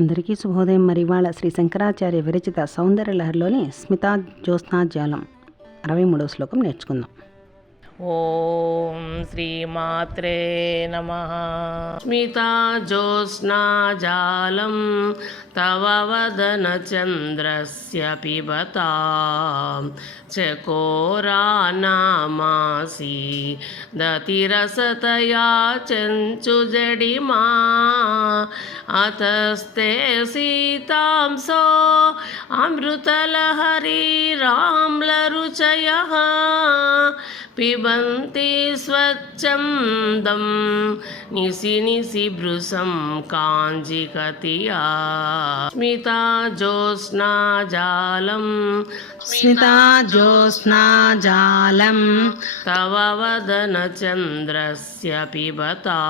అందరికీ శుభోదయం. మరి ఇవాళ శ్రీ శంకరాచార్య విరచిత సౌందర్య లహరిలోని స్మితా జ్యోత్స్నాజాలం అరవై మూడవ శ్లోకం నేర్చుకుందాం. ఓం శ్రీమాత్రే నమ. స్మితా జ్యోత్స్నాజాలం తవ వదనచంద్రస్య పిబత. చకోరానామాసి దతిరసతయా చెంచుజడిమా అతస్తే సీతాంసో అమృతలహరి రామ్లరుచయ पिबन्ति स्वच्छन्दं निसि निसि भृशं काञ्जिकतिया। स्मिता ज्योत्स्नाजालम् स्मिता ज्योत्स्नाजालं तव वदनचन्द्रस्य पिबता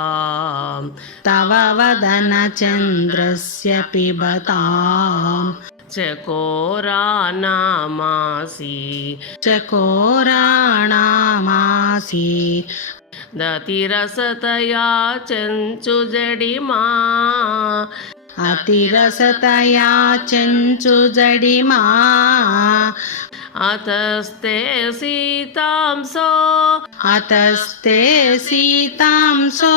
तव वदनचन्द्रस्य पिबता చకోరాణామాసి చకోరాణామాసి దతిరసతయా చెంచు జడిమా అతిరసతయా చెంచు జడిమా అతస్తే సీతాంసో అతస్తే సీతాంసో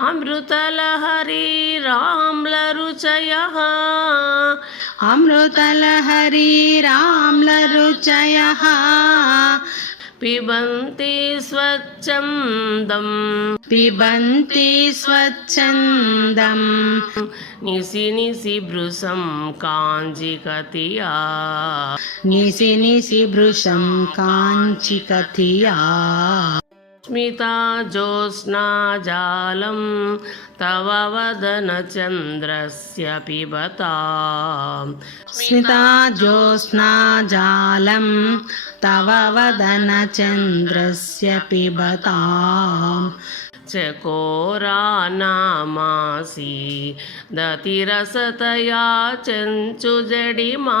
అమృతలహరి రామ్ల రుచయ अमृतलहरी राम्लरुचयः पिबन्ति स्वच्छन्दम् पिबन्ति स्वच्छन्दम् निसि निसि भृशं काञ्चिकतिया निसि निसि भृशं काञ्चिकतिया स्मिता ज्योत्स्नाजालं तव वदनचन्द्रस्य पिबता। स्मिता ज्योत्स्नाजालं तव वदनचन्द्रस्य पिबता। चकोरानामासि दतिरसतया चञ्चुजडिमा।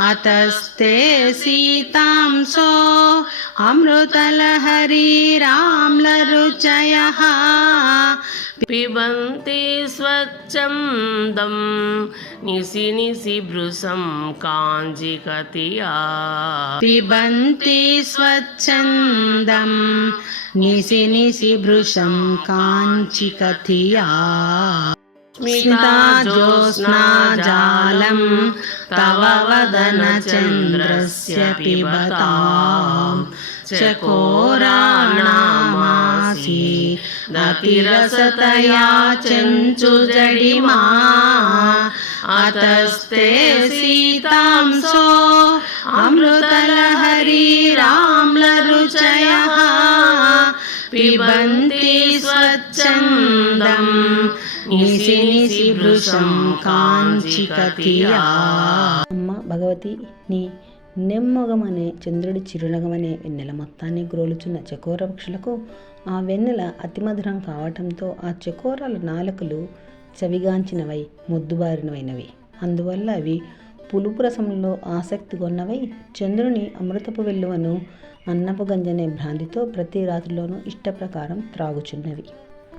अतस्ते सीतांसो अमृतलहरी राम्लरुचयः पिबन्ति स्वच्छन्दं निसि निसि भृशं काञ्जिकतिया पिबन्ति स्वच्छन्दं निसि निसि भृशं काञ्चिकथिया స్మితా జ్యోత్స్నా జాలం తవ వదన చంద్రస్య పిబతాం చకోరాణామాసి దతిరసతయా చెంచుజడిమా అతస్తే సీతాంసో అమృతలహరీరామ్లరుచయः అమ్మ భగవతి నీ నెమ్మొగమనే చంద్రుడి చిరునగమనే వెన్నెల మొత్తాన్ని గ్రోలుచున్న చకోర పక్షులకు ఆ వెన్నెల అతిమధురం కావటంతో ఆ చకోరాల నాలుకలు చవిగాంచినవై ముద్దుబారినవైనవి. అందువల్ల అవి పులుపు రసంలో ఆసక్తి కొన్నవై చంద్రుని అమృతపు వెల్లువను అన్నపు గంజనే భ్రాంతితో ప్రతి రాత్రిలోనూ ఇష్టప్రకారం త్రాగుచున్నవి.